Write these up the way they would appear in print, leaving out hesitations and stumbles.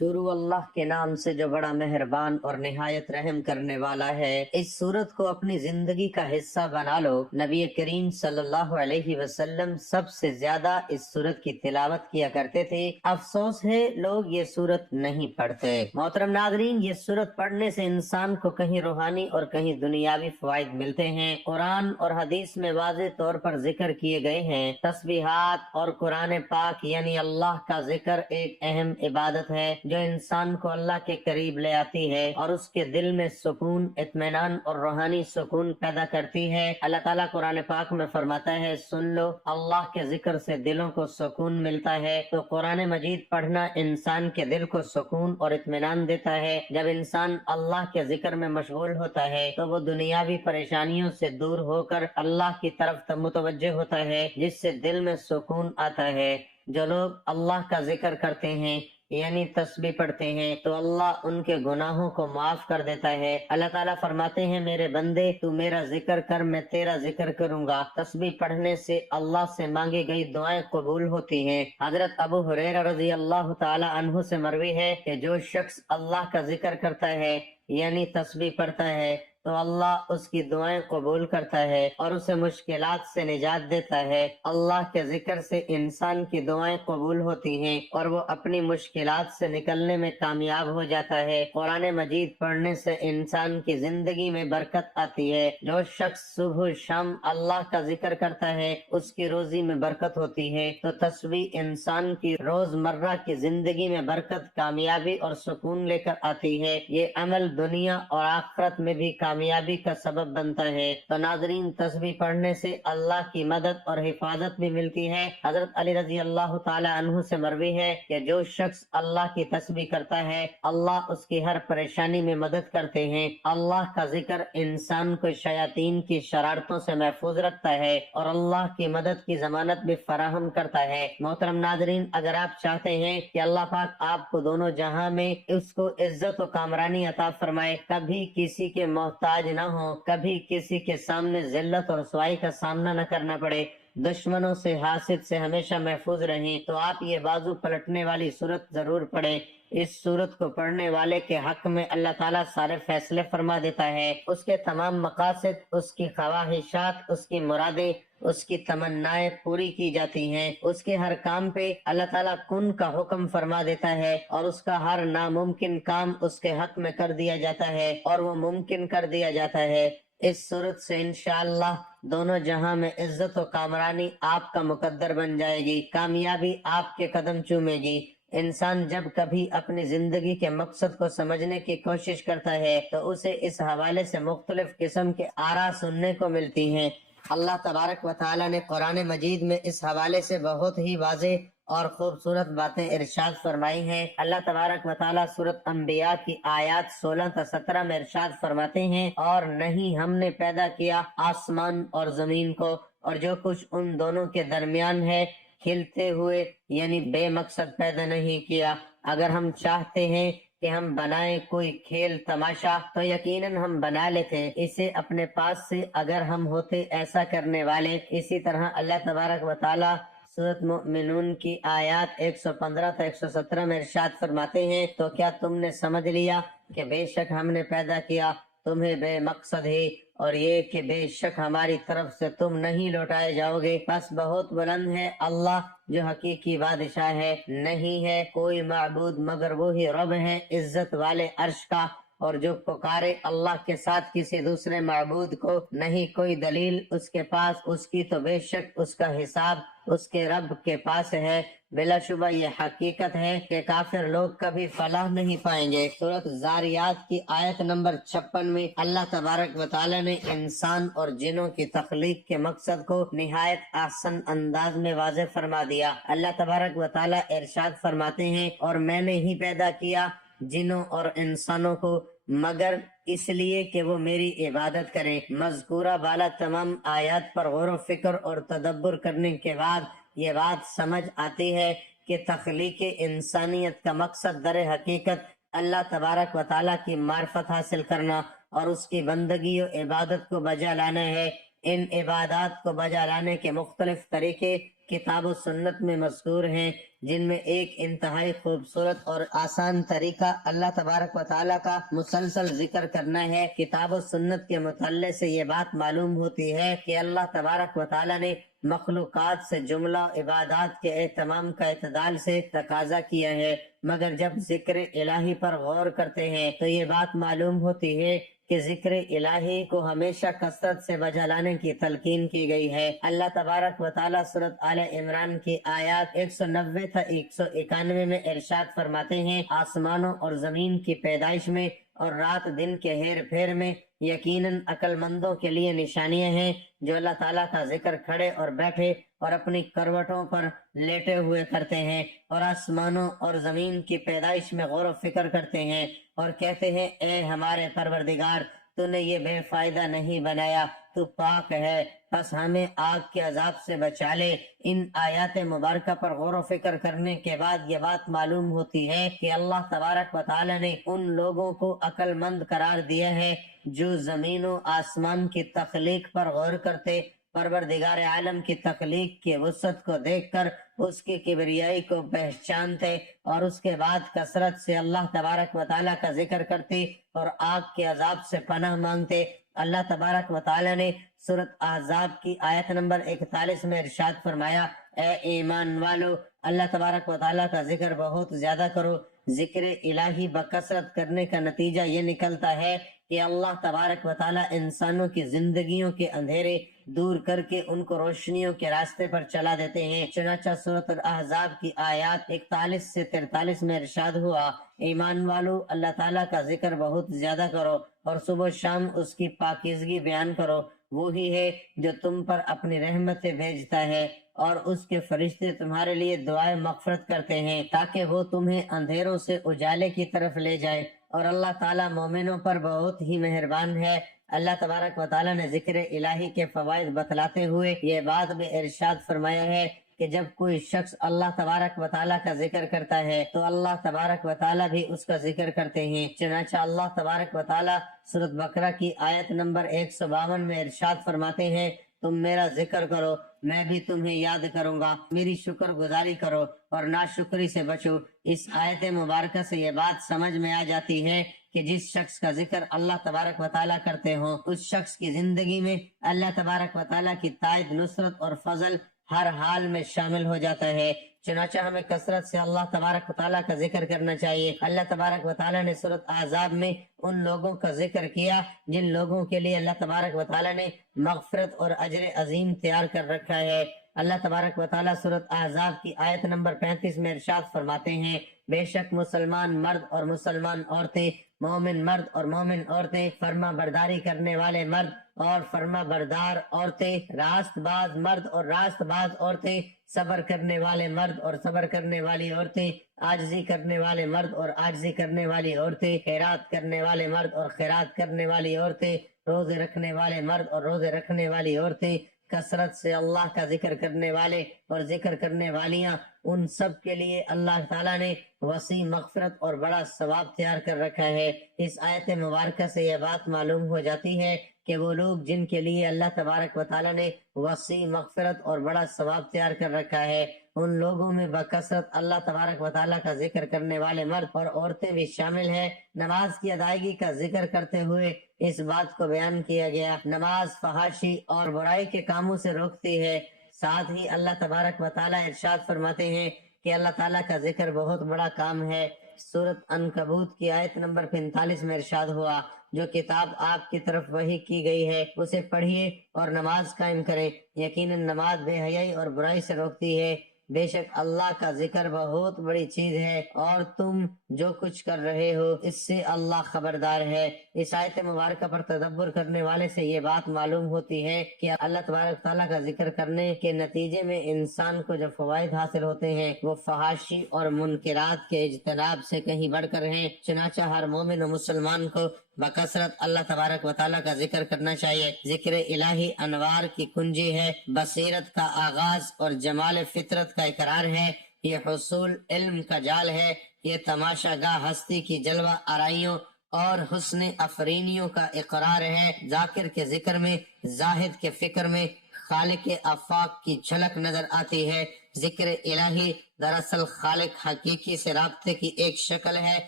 شروع اللہ کے نام سے جو بڑا مہربان اور نہایت رحم کرنے والا ہے۔ اس سورت کو اپنی زندگی کا حصہ بنا لو۔ نبی کریم صلی اللہ علیہ وسلم سب سے زیادہ اس سورت کی تلاوت کیا کرتے تھے۔ افسوس ہے لوگ یہ سورت نہیں پڑھتے۔ محترم ناظرین، یہ سورت پڑھنے سے انسان کو کہیں روحانی اور کہیں دنیاوی فوائد ملتے ہیں۔ قرآن اور حدیث میں واضح طور پر ذکر کیے گئے ہیں۔ تسبیحات اور قرآن پاک یعنی اللہ کا ذکر ایک اہم عبادت ہے جو انسان کو اللہ کے قریب لے آتی ہے اور اس کے دل میں سکون، اطمینان اور روحانی سکون پیدا کرتی ہے۔ اللہ تعالیٰ قرآن پاک میں فرماتا ہے، سن لو، اللہ کے ذکر سے دلوں کو سکون ملتا ہے۔ تو قرآن مجید پڑھنا انسان کے دل کو سکون اور اطمینان دیتا ہے۔ جب انسان اللہ کے ذکر میں مشغول ہوتا ہے تو وہ دنیاوی پریشانیوں سے دور ہو کر اللہ کی طرف متوجہ ہوتا ہے، جس سے دل میں سکون آتا ہے۔ جو لوگ اللہ کا ذکر کرتے ہیں یعنی تسبیح پڑھتے ہیں تو اللہ ان کے گناہوں کو معاف کر دیتا ہے۔ اللہ تعالیٰ فرماتے ہیں، میرے بندے تو میرا ذکر کر، میں تیرا ذکر کروں گا۔ تسبیح پڑھنے سے اللہ سے مانگی گئی دعائیں قبول ہوتی ہیں۔ حضرت ابو ہریرہ رضی اللہ تعالی عنہ سے مروی ہے کہ جو شخص اللہ کا ذکر کرتا ہے یعنی تسبیح پڑھتا ہے تو اللہ اس کی دعائیں قبول کرتا ہے اور اسے مشکلات سے نجات دیتا ہے۔ اللہ کے ذکر سے انسان کی دعائیں قبول ہوتی ہیں اور وہ اپنی مشکلات سے نکلنے میں کامیاب ہو جاتا ہے۔ قرآن مجید پڑھنے سے انسان کی زندگی میں برکت آتی ہے۔ جو شخص صبح شام اللہ کا ذکر کرتا ہے اس کی روزی میں برکت ہوتی ہے۔ تو تسبیح انسان کی روزمرہ کی زندگی میں برکت، کامیابی اور سکون لے کر آتی ہے۔ یہ عمل دنیا اور آخرت میں بھی کامیابی کا سبب بنتا ہے۔ تو ناظرین، تسبیح پڑھنے سے اللہ کی مدد اور حفاظت بھی ملتی ہے۔ حضرت علی رضی اللہ تعالی عنہ سے مروی ہے کہ جو شخص اللہ کی تسبیح کرتا ہے اللہ اس کی ہر پریشانی میں مدد کرتے ہیں۔ اللہ کا ذکر انسان کو شیاطین کی شرارتوں سے محفوظ رکھتا ہے اور اللہ کی مدد کی ضمانت بھی فراہم کرتا ہے۔ محترم ناظرین، اگر آپ چاہتے ہیں کہ اللہ پاک آپ کو دونوں جہاں میں اس کو عزت و کامرانی عطا فرمائے، کبھی کسی کے محتاج نہ ہو، کبھی کسی کے سامنے ذلت اور رسوائی کا سامنا نہ کرنا پڑے، دشمنوں سے، حاسد سے ہمیشہ محفوظ رہیں، تو آپ یہ بازو پلٹنے والی سورت ضرور پڑھیں۔ اس سورت کو پڑھنے والے کے حق میں اللہ تعالیٰ سارے فیصلے فرما دیتا ہے۔ اس کے تمام مقاصد، اس کی خواہشات، اس کی مرادیں، اس کی تمنائیں پوری کی جاتی ہیں۔ اس کے ہر کام پہ اللہ تعالیٰ کن کا حکم فرما دیتا ہے اور اس کا ہر ناممکن کام اس کے حق میں کر دیا جاتا ہے اور وہ ممکن کر دیا جاتا ہے۔ اس صورت سے انشاءاللہ دونوں جہاں میں عزت و کامرانی آپ کا مقدر بن جائے گی، کامیابی آپ کے قدم چومے گی۔ انسان جب کبھی اپنی زندگی کے مقصد کو سمجھنے کی کوشش کرتا ہے تو اسے اس حوالے سے مختلف قسم کے آراء سننے کو ملتی ہیں۔ اللہ تبارک و تعالیٰ نے قرآن مجید میں اس حوالے سے بہت ہی واضح اور خوبصورت باتیں ارشاد فرمائی ہیں۔ اللہ تبارک و تعالیٰ سورۃ انبیاء کی آیات 16 تا 17 میں ارشاد فرماتے ہیں، اور نہیں ہم نے پیدا کیا آسمان اور زمین کو اور جو کچھ ان دونوں کے درمیان ہے کھلتے ہوئے، یعنی بے مقصد پیدا نہیں کیا۔ اگر ہم چاہتے ہیں کہ ہم بنائیں کوئی کھیل تماشا تو یقیناً ہم بنا لیتے اسے اپنے پاس سے اگر ہم ہوتے ایسا کرنے والے۔ اسی طرح اللہ تبارک و تعالیٰ سورۃ مؤمنون کی آیات 115 تا 117 میں ارشاد فرماتے ہیں، تو کیا تم نے سمجھ لیا کہ بے شک ہم نے پیدا کیا تمہیں بے مقصد ہی، اور یہ کہ بے شک ہماری طرف سے تم نہیں لوٹائے جاؤ گے۔ بس بہت بلند ہے اللہ جو حقیقی بادشاہ ہے، نہیں ہے کوئی معبود مگر وہی رب ہے عزت والے عرش کا، اور جو پکارے اللہ کے ساتھ کسی دوسرے معبود کو، نہیں کوئی دلیل اس کے پاس، اس کی تو بے شک اس کا حساب اس کے رب کے پاس ہے۔ بلا شبہ یہ حقیقت ہے کہ کافر لوگ کبھی فلاح نہیں پائیں گے۔ سورۃ زاریات کی آیت نمبر 56 میں اللہ تبارک و تعالی نے انسان اور جنوں کی تخلیق کے مقصد کو نہایت احسن انداز میں واضح فرما دیا۔ اللہ تبارک و تعالی ارشاد فرماتے ہیں، اور میں نے ہی پیدا کیا جنوں اور انسانوں کو مگر اس لیے کہ وہ میری عبادت کریں۔ مذکورہ بالا تمام آیات پر غور و فکر اور تدبر کرنے کے بعد یہ بات سمجھ آتی ہے کہ تخلیق انسانیت کا مقصد در حقیقت اللہ تبارک و تعالیٰ کی معرفت حاصل کرنا اور اس کی بندگی و عبادت کو بجا لانا ہے۔ ان عبادات کو بجا لانے کے مختلف طریقے کتاب و سنت میں مذکور ہیں۔ جن میں ایک انتہائی خوبصورت اور آسان طریقہ اللہ تبارک و تعالیٰ کا مسلسل ذکر کرنا ہے۔ کتاب و سنت کے مطالعے سے یہ بات معلوم ہوتی ہے کہ اللہ تبارک و تعالیٰ نے مخلوقات سے جملہ عبادات کے اہتمام کا اعتدال سے تقاضا کیا ہے، مگر جب ذکر الہی پر غور کرتے ہیں تو یہ بات معلوم ہوتی ہے کہ ذکر الہی کو ہمیشہ کثرت سے بجا لانے کی تلقین کی گئی ہے۔ اللہ تبارک و تعالیٰ سورۃ آل عمران کی آیات 190 تا 191 میں ارشاد فرماتے ہیں، آسمانوں اور زمین کی پیدائش میں اور رات دن کے ہیر پھیر میں یقیناً عقل مندوں کے لیے نشانیاں ہیں جو اللہ تعالیٰ کا ذکر کھڑے اور بیٹھے اور اپنی کروٹوں پر لیٹے ہوئے کرتے ہیں، اور آسمانوں اور زمین کی پیدائش میں غور و فکر کرتے ہیں اور کہتے ہیں، اے ہمارے پروردگار، تو نے یہ بے فائدہ نہیں بنایا، تو پاک ہے، بس ہمیں آگ کے عذاب سے بچا لے۔ ان آیات مبارکہ پر غور و فکر کرنے کے بعد یہ بات معلوم ہوتی ہے کہ اللہ تبارک و تعالی نے ان لوگوں کو عقل مند قرار دیا ہے جو زمین و آسمان کی تخلیق پر غور کرتے، پروردگار عالم کی تخلیق کی وسعت کو دیکھ کر اس کی کبریائی کو پہچانتے اور اس کے بعد کثرت سے اللہ تبارک و تعالیٰ کا ذکر کرتے اور آگ کے عذاب سے پناہ مانگتے۔ اللہ تبارک و تعالیٰ نے سورۃ احزاب کی آیت نمبر 41 میں ارشاد فرمایا، اے ایمان والو، اللہ تبارک و تعالیٰ کا ذکر بہت زیادہ کرو۔ ذکر الہی بکثرت کرنے کا نتیجہ یہ نکلتا ہے کہ اللہ تبارک و تعالیٰ انسانوں کی زندگیوں کے اندھیرے دور کر کے ان کو روشنیوں کے راستے پر چلا دیتے ہیں۔ چنانچہ سورۃ الاحزاب کی آیات 41 سے 43 میں ارشاد ہوا، ایمان والو، اللہ تعالیٰ کا ذکر بہت زیادہ کرو اور صبح و شام اس کی پاکیزگی بیان کرو۔ وہی ہے جو تم پر اپنی رحمتیں بھیجتا ہے اور اس کے فرشتے تمہارے لیے دعائیں مغفرت کرتے ہیں تاکہ وہ تمہیں اندھیروں سے اجالے کی طرف لے جائے، اور اللہ تعالیٰ مومنوں پر بہت ہی مہربان ہے۔ اللہ تبارک و تعالیٰ نے ذکر الہی کے فوائد بتلاتے ہوئے یہ بات بھی ارشاد فرمایا ہے کہ جب کوئی شخص اللہ تبارک و تعالیٰ کا ذکر کرتا ہے تو اللہ تبارک و تعالیٰ بھی اس کا ذکر کرتے ہیں۔ چنانچہ اللہ تبارک و تعالیٰ سورۃ بقرہ کی آیت نمبر 152 میں ارشاد فرماتے ہیں، تم میرا ذکر کرو، میں بھی تمہیں یاد کروں گا، میری شکر گزاری کرو اور ناشکری سے بچو۔ اس آیت مبارکہ سے یہ بات سمجھ میں آ جاتی ہے کہ جس شخص کا ذکر اللہ تبارک و تعالیٰ کرتے ہوں اس شخص کی زندگی میں اللہ تبارک و تعالیٰ کی تائید، نصرت اور فضل ہر حال میں شامل ہو جاتا ہے۔ چنانچہ ہمیں کثرت سے اللہ تبارک و تعالیٰ کا ذکر کرنا چاہیے۔ اللہ تبارک و تعالیٰ نے سورۃ احزاب میں ان لوگوں کا ذکر کیا جن لوگوں کے لیے اللہ تبارک و تعالیٰ نے مغفرت اور اجر عظیم تیار کر رکھا ہے۔ اللہ تبارک و تعالیٰ سورۃ احزاب کی آیت نمبر 35 میں ارشاد فرماتے ہیں، بے شک مسلمان مرد اور مسلمان عورتیں، مومن مرد اور مومن عورتیں، فرما برداری کرنے والے مرد اور فرما بردار عورتیں، راست باز مرد اور راست باز عورتیں، صبر کرنے والے مرد اور صبر کرنے والی عورتیں، عاجزی کرنے والے مرد اور عاجزی کرنے والی عورتیں، خیرات کرنے والے مرد اور خیرات کرنے والی عورتیں، روزے رکھنے والے مرد اور روزے رکھنے والی عورتیں، کثرت سے اللہ کا ذکر کرنے والے اور ذکر کرنے والیاں، ان سب کے لیے اللہ تعالیٰ نے وسیع مغفرت اور بڑا ثواب تیار کر رکھا ہے۔ اس آیت مبارکہ سے یہ بات معلوم ہو جاتی ہے کہ وہ لوگ جن کے لیے اللہ تبارک و تعالیٰ نے وسیع مغفرت اور بڑا ثواب تیار کر رکھا ہے، ان لوگوں میں بکثرت اللہ تبارک و تعالیٰ کا ذکر کرنے والے مرد اور عورتیں بھی شامل ہیں۔ نماز کی ادائیگی کا ذکر کرتے ہوئے اس بات کو بیان کیا گیا، نماز فحاشی اور برائی کے کاموں سے روکتی ہے۔ ساتھ ہی اللہ تبارک و تعالیٰ ارشاد فرماتے ہیں کہ اللہ تعالیٰ کا ذکر بہت بڑا کام ہے۔ سورۃ عنکبوت کی آیت نمبر 45 میں ارشاد ہوا، جو کتاب آپ کی طرف وحی کی گئی ہے اسے پڑھیے اور نماز قائم کریں، یقیناً نماز بے حیائی اور برائی سے روکتی ہے۔ بے شک اللہ کا ذکر بہت بڑی چیز ہے اور تم جو کچھ کر رہے ہو اس سے اللہ خبردار ہے۔ اس آیت مبارکہ پر تدبر کرنے والے سے یہ بات معلوم ہوتی ہے کہ اللہ تبارک تعالیٰ کا ذکر کرنے کے نتیجے میں انسان کو جو فوائد حاصل ہوتے ہیں وہ فحاشی اور منکرات کے اجتناب سے کہیں بڑھ کر ہیں۔ چنانچہ ہر مومن و مسلمان کو بکثرت اللہ تبارک و تعالیٰ کا ذکر کرنا چاہیے۔ ذکر الہی انوار کی کنجی ہے، بصیرت کا آغاز اور جمال فطرت کا اقرار ہے، یہ حصول علم کا جال ہے، یہ تماشا گاہ ہستی کی جلوہ آرائیوں اور حسن افرینیوں کا اقرار ہے۔ ذاکر کے ذکر میں، زاہد کے فکر میں خالق آفاق کی جھلک نظر آتی ہے۔ ذکر الہی دراصل خالق حقیقی سے رابطے کی ایک شکل ہے۔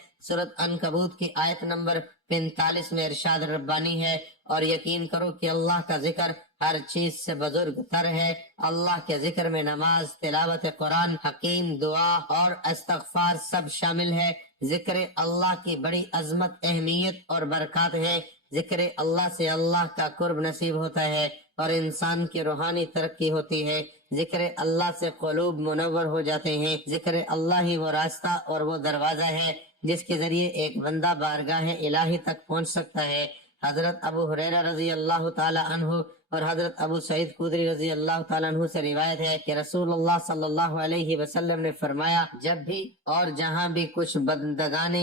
سورۃ عنکبوت کی آیت نمبر 45 میں ارشاد ربانی ہے، اور یقین کرو کہ اللہ کا ذکر ہر چیز سے بزرگ تر ہے۔ اللہ کے ذکر میں نماز، تلاوت قرآن حکیم، دعا اور استغفار سب شامل ہے۔ ذکر اللہ کی بڑی عظمت، اہمیت اور برکات ہے۔ ذکر اللہ سے اللہ کا قرب نصیب ہوتا ہے اور انسان کی روحانی ترقی ہوتی ہے۔ ذکر اللہ سے قلوب منور ہو جاتے ہیں۔ ذکر اللہ ہی وہ راستہ اور وہ دروازہ ہے جس کے ذریعے ایک بندہ بارگاہ الہی تک پہنچ سکتا ہے۔ حضرت ابو ہریرہ رضی اللہ تعالی عنہ اور حضرت ابو سعید خدری رضی اللہ تعالیٰ عنہ سے روایت ہے کہ رسول اللہ صلی اللہ علیہ وسلم نے فرمایا، جب بھی اور جہاں بھی کچھ بندگان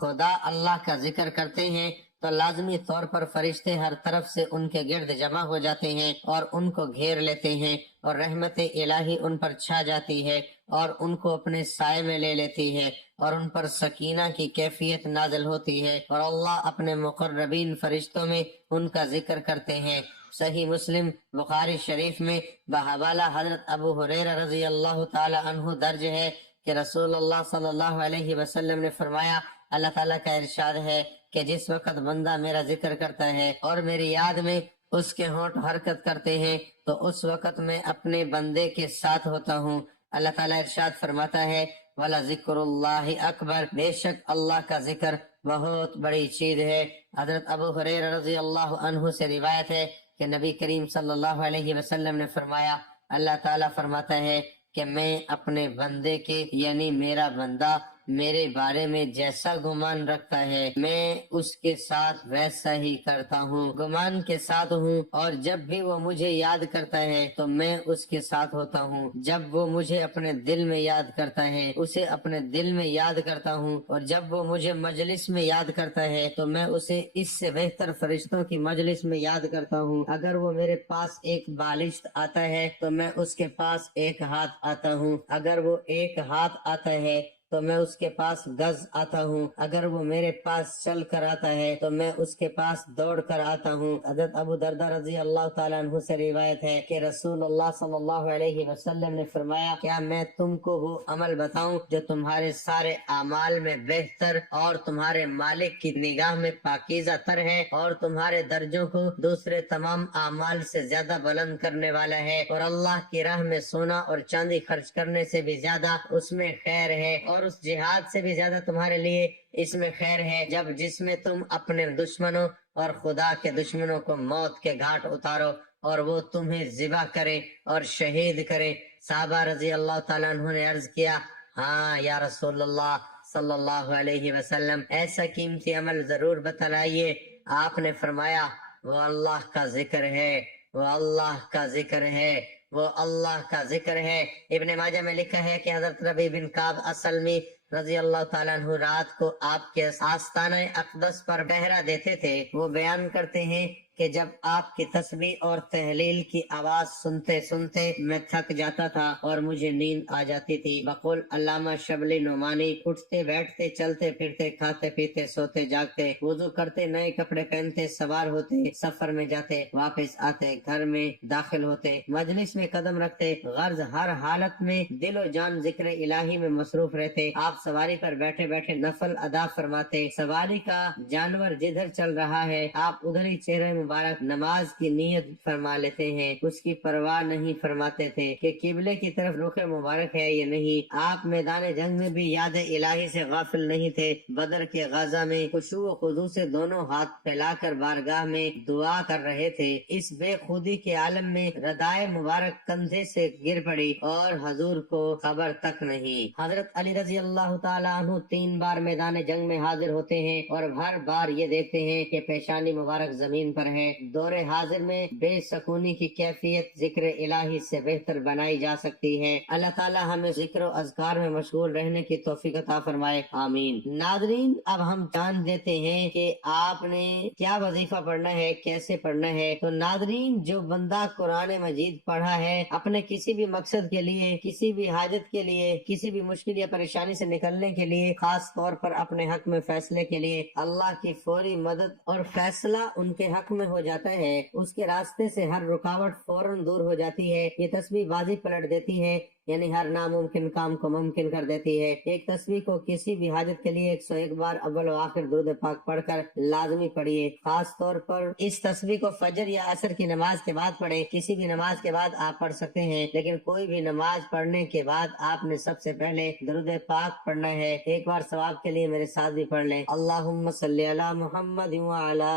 خدا اللہ کا ذکر کرتے ہیں تو لازمی طور پر فرشتے ہر طرف سے ان کے گرد جمع ہو جاتے ہیں اور ان کو گھیر لیتے ہیں، اور رحمت الہی ان پر چھا جاتی ہے اور ان کو اپنے سائے میں لے لیتی ہے، اور ان پر سکینہ کی کیفیت نازل ہوتی ہے، اور اللہ اپنے مقربین فرشتوں میں ان کا ذکر کرتے ہیں۔ صحیح مسلم بخاری شریف میں بحوالہ حضرت ابو ہریرہ رضی اللہ تعالی عنہ درج ہے کہ رسول اللہ صلی اللہ علیہ وسلم نے فرمایا، اللہ تعالیٰ کا ارشاد ہے کہ جس وقت بندہ میرا ذکر کرتا ہے اور میری یاد میں اس کے ہونٹ حرکت کرتے ہیں تو اس وقت میں اپنے بندے کے ساتھ ہوتا ہوں۔ اللہ تعالیٰ ارشاد فرماتا ہے، وَلَذِكْرُ اللَّهِ اکبر، بے شک اللہ کا ذکر بہت بڑی چیز ہے۔ حضرت ابو ہریرہ رضی اللہ عنہ سے روایت ہے کہ نبی کریم صلی اللہ علیہ وسلم نے فرمایا، اللہ تعالیٰ فرماتا ہے کہ میں اپنے بندے کے یعنی میرا بندہ میرے بارے میں جیسا گمان رکھتا ہے میں اس کے ساتھ ویسا ہی کرتا ہوں، گمان کے ساتھ ہوں، اور جب بھی وہ مجھے یاد کرتا ہے تو میں اس کے ساتھ ہوتا ہوں، جب وہ مجھے اپنے دل میں یاد کرتا ہے اسے اپنے دل میں یاد کرتا ہوں، اور جب وہ مجھے مجلس میں یاد کرتا ہے تو میں اسے اس سے بہتر فرشتوں کی مجلس میں یاد کرتا ہوں۔ اگر وہ میرے پاس ایک بالشت آتا ہے تو میں اس کے پاس ایک ہاتھ آتا ہوں، اگر وہ ایک ہاتھ آتا ہے تو میں اس کے پاس گز آتا ہوں، اگر وہ میرے پاس چل کر آتا ہے تو میں اس کے پاس دوڑ کر آتا ہوں۔ حضرت ابو دردہ رضی اللہ تعالیٰ عنہ سے روایت ہے کہ رسول اللہ صلی اللہ علیہ وسلم نے فرمایا، کیا میں تم کو وہ عمل بتاؤں جو تمہارے سارے اعمال میں بہتر اور تمہارے مالک کی نگاہ میں پاکیزہ تر ہے اور تمہارے درجوں کو دوسرے تمام اعمال سے زیادہ بلند کرنے والا ہے، اور اللہ کی راہ میں سونا اور چاندی خرچ کرنے سے بھی زیادہ اس میں خیر ہے، اور اس جہاد سے بھی زیادہ تمہارے لیے اس میں خیر ہے جس میں تم اپنے دشمنوں اور خدا کے دشمنوں کو موت کے گھاٹ اتارو اور وہ تمہیں ذبح کرے اور شہید کرے۔ صحابہ رضی اللہ تعالیٰ عنہ نے عرض کیا، ہاں یا رسول اللہ صلی اللہ علیہ وسلم، ایسا قیمتی عمل ضرور بتلائیے۔ آپ نے فرمایا، وہ اللہ کا ذکر ہے، وہ اللہ کا ذکر ہے، وہ اللہ کا ذکر ہے۔ ابن ماجہ میں لکھا ہے کہ حضرت ربیع بن کعب اسلمی رضی اللہ تعالیٰ عنہ رات کو آپ کے آستانہ اقدس پر پہرا دیتے تھے۔ وہ بیان کرتے ہیں کہ جب آپ کی تسبیح اور تہلیل کی آواز سنتے سنتے میں تھک جاتا تھا اور مجھے نیند آ جاتی تھی۔ بقول علامہ شبلی نعمانی، اٹھتے بیٹھتے چلتے پھرتے کھاتے پیتے سوتے جاگتے، وضو کرتے نئے کپڑے پہنتے سوار ہوتے سفر میں جاتے واپس آتے گھر میں داخل ہوتے مجلس میں قدم رکھتے، غرض ہر حالت میں دل و جان ذکر الہی میں مصروف رہتے۔ آپ سواری پر بیٹھے بیٹھے نفل ادا فرماتے، سواری کا جانور جدھر چل رہا ہے آپ ادھر ہی چہرے مبارک نماز کی نیت فرما لیتے ہیں، اس کی پرواہ نہیں فرماتے تھے کہ قبلے کی طرف رخ مبارک ہے یا نہیں۔ آپ میدان جنگ میں بھی یاد الہی سے غافل نہیں تھے۔ بدر کے غزہ میں خشوع و خضوع سے دونوں ہاتھ پھیلا کر بارگاہ میں دعا کر رہے تھے۔ اس بے خودی کے عالم میں ردائے مبارک کندھے سے گر پڑی اور حضور کو خبر تک نہیں۔ حضرت علی رضی اللہ تعالیٰ عنہ 3 بار میدان جنگ میں حاضر ہوتے ہیں اور ہر بار یہ دیکھتے ہیں کہ پیشانی مبارک زمین پر ہے۔ دور حاضر میں بے سکونی کی کیفیت ذکر الہی سے بہتر بنائی جا سکتی ہے۔ اللہ تعالیٰ ہمیں ذکر و اذکار میں مشغول رہنے کی توفیق عطا فرمائے، آمین۔ ناظرین، اب ہم جان دیتے ہیں کہ آپ نے کیا وظیفہ پڑھنا ہے، کیسے پڑھنا ہے۔ تو ناظرین، جو بندہ قرآن مجید پڑھا ہے اپنے کسی بھی مقصد کے لیے، کسی بھی حاجت کے لیے، کسی بھی مشکل یا پریشانی سے نکلنے کے لیے، خاص طور پر اپنے حق میں فیصلے کے لیے، اللہ کی فوری مدد اور فیصلہ ان کے حق میں ہو جاتا ہے، اس کے راستے سے ہر رکاوٹ فوراً دور ہو جاتی ہے۔ یہ تسبیح بازی پلٹ دیتی ہے۔ یعنی ہر ناممکن کام کو ممکن کر دیتی ہے۔ ایک تسبیح کو کسی بھی حاجت کے لیے 101 بار اول و آخر درود پاک پڑھ کر لازمی پڑھیے۔ خاص طور پر اس تسبیح کو فجر یا عصر کی نماز کے بعد پڑھیں۔ کسی بھی نماز کے بعد آپ پڑھ سکتے ہیں، لیکن کوئی بھی نماز پڑھنے کے بعد آپ نے سب سے پہلے درود پاک پڑھنا ہے۔ ایک بار ثواب کے لیے میرے ساتھ بھی پڑھ لیں۔ اللہم صلی علی محمد وعلی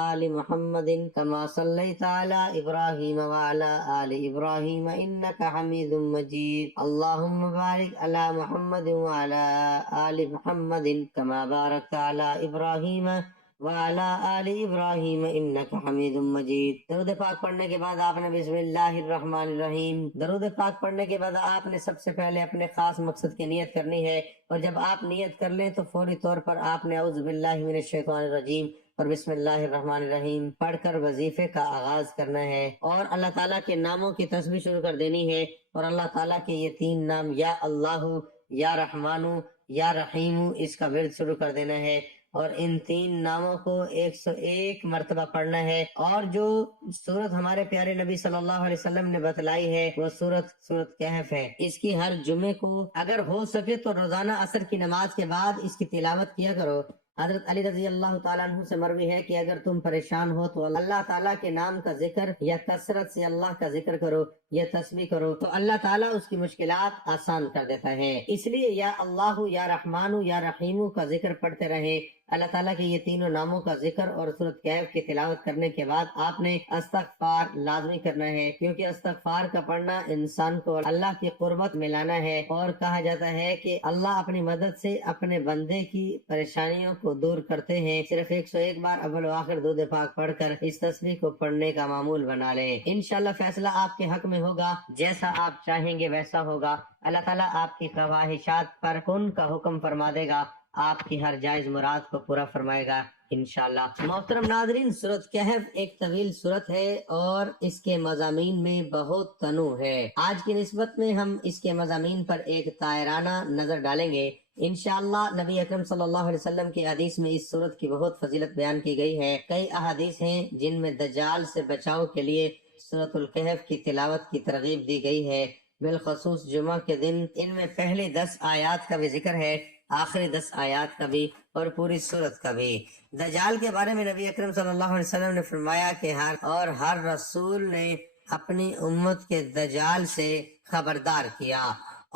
آل محمد کما صلیت علی ابراہیم وعلی آل ابراہیم انک حمید مجید۔ اللہم بارک علی محمد وعلی آل محمد کما بارکت علی ابراہیم وعلی آل ابراہیم انک حمید مجید۔ درود پاک پڑھنے کے بعد آپ نے بسم اللہ الرحمن الرحیم۔ درود پاک پڑھنے کے بعد آپ نے سب سے پہلے اپنے خاص مقصد کی نیت کرنی ہے، اور جب آپ نیت کر لیں تو فوری طور پر آپ نے اعوذ باللہ من الشیطان الرجیم اور بسم اللہ الرحمن الرحیم پڑھ کر وظیفے کا آغاز کرنا ہے، اور اللہ تعالیٰ کے ناموں کی تسبیح شروع کر دینی ہے، اور اللہ تعالیٰ کے یہ 3 نام یا اللہ، یا رحمان، یا رحیم، اس کا ورد شروع کر دینا ہے، اور ان 3 ناموں کو 101 مرتبہ پڑھنا ہے۔ اور جو سورت ہمارے پیارے نبی صلی اللہ علیہ وسلم نے بتلائی ہے وہ سورت کہف ہے۔ اس کی ہر جمعے کو اگر ہو سکے تو روزانہ عصر کی نماز کے بعد اس کی تلاوت کیا کرو۔ حضرت علی رضی اللہ تعالیٰ عنہ سے مروی ہے کہ اگر تم پریشان ہو تو اللہ تعالیٰ کے نام کا ذکر یا کثرت سے اللہ کا ذکر کرو یا تسبیح کرو تو اللہ تعالیٰ اس کی مشکلات آسان کر دیتا ہے۔ اس لیے یا اللہ، یا رحمان، یا رحیم کا ذکر پڑھتے رہیں۔ اللہ تعالیٰ کے یہ تینوں ناموں کا ذکر اور سورت کہف کی تلاوت کرنے کے بعد آپ نے استغفار لازمی کرنا ہے، کیونکہ استغفار کا پڑھنا انسان کو اللہ کی قربت میں لانا ہے، اور کہا جاتا ہے کہ اللہ اپنی مدد سے اپنے بندے کی پریشانیوں کو دور کرتے ہیں۔ صرف 101 بار اول و آخر درود پاک پڑھ کر اس تسبیح کو پڑھنے کا معمول بنا لیں۔ انشاءاللہ فیصلہ آپ کے حق میں ہوگا، جیسا آپ چاہیں گے ویسا ہوگا۔ اللہ تعالیٰ آپ کی خواہشات پر کن کا حکم فرما دے گا، آپ کی ہر جائز مراد کو پورا فرمائے گا انشاءاللہ۔ محترم ناظرین، سورت کہف ایک طویل سورت ہے اور اس کے مضامین میں بہت تنوع ہے۔ آج کی نسبت میں ہم اس کے مضامین پر ایک طائرانہ نظر ڈالیں گے۔ انشاءاللہ نبی اکرم صلی اللہ علیہ وسلم کی حدیث میں اس سورت کی بہت فضیلت بیان کی گئی ہے۔ کئی احادیث ہیں جن میں دجال سے بچاؤ کے لیے سورت الکہف کی تلاوت کی ترغیب دی گئی ہے، بالخصوص جمعہ کے دن۔ ان میں پہلے 10 آیات کا بھی ذکر ہے، آخری 10 آیات کا بھی، اور پوری سورت کا بھی۔ دجال کے بارے میں نبی اکرم صلی اللہ علیہ وسلم نے فرمایا کہ ہر رسول نے اپنی امت کے دجال سے خبردار کیا،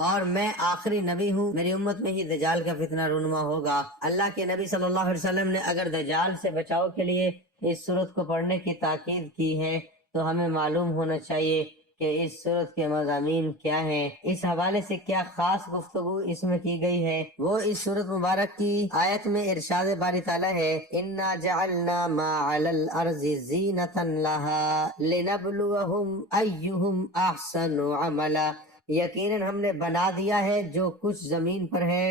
اور میں آخری نبی ہوں، میری امت میں ہی دجال کا فتنہ رونما ہوگا۔ اللہ کے نبی صلی اللہ علیہ وسلم نے اگر دجال سے بچاؤ کے لیے اس سورت کو پڑھنے کی تاکید کی ہے تو ہمیں معلوم ہونا چاہیے کہ اس سورت کے مضامین کیا ہیں، اس حوالے سے کیا خاص گفتگو اس میں کی گئی ہے۔ وہ اس سورت مبارک کی آیت میں ارشاد باری تعالیٰ ہے، اِنَّا جَعَلْنَا مَا عَلَى الْأَرْضِ زِينَةً لَهَا لِنَبْلُوَهُمْ أَيُّهُمْ أَحْسَنُ عَمَلًا، یقیناً ہم نے بنا دیا ہے جو کچھ زمین پر ہے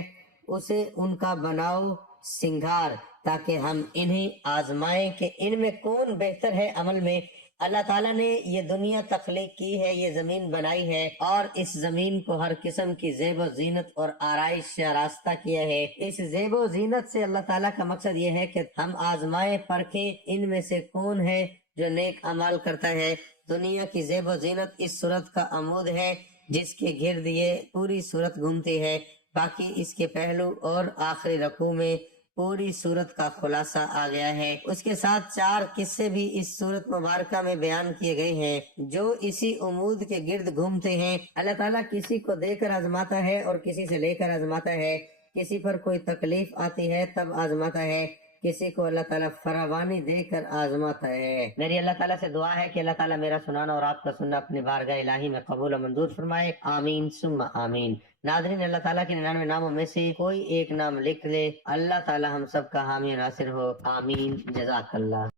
اسے ان کا بناؤ سنگھار، تاکہ ہم انہیں آزمائیں کہ ان میں کون بہتر ہے عمل میں۔ اللہ تعالیٰ نے یہ دنیا تخلیق کی ہے، یہ زمین بنائی ہے، اور اس زمین کو ہر قسم کی زیب و زینت اور آرائش سے آراستہ کیا ہے۔ اس زیب و زینت سے اللہ تعالیٰ کا مقصد یہ ہے کہ ہم آزمائیں، پرکھیں ان میں سے کون ہے جو نیک اعمال کرتا ہے۔ دنیا کی زیب و زینت اس سورت کا عمود ہے جس کے گرد یہ پوری سورت گھومتی ہے۔ باقی اس کے پہلو اور آخری رکوع میں پوری سورت کا خلاصہ آ گیا ہے۔ اس کے ساتھ 4 قصے بھی اس سورت مبارکہ میں بیان کیے گئے ہیں جو اسی عمود کے گرد گھومتے ہیں۔ اللہ تعالیٰ کسی کو دے کر آزماتا ہے اور کسی سے لے کر آزماتا ہے، کسی پر کوئی تکلیف آتی ہے تب آزماتا ہے، کسی کو اللہ تعالیٰ فراوانی دے کر آزماتا ہے۔ میری اللہ تعالیٰ سے دعا ہے کہ اللہ تعالیٰ میرا سنانا اور آپ کا سننا اپنی بارگاہ الہی میں قبول و منظور فرمائے، آمین ثم آمین۔ ناظرین، اللہ تعالیٰ کے 99 ناموں میں سے کوئی ایک نام لکھ لے، اللہ تعالیٰ ہم سب کا حامی و ناصر ہو، آمین، جزاک اللہ۔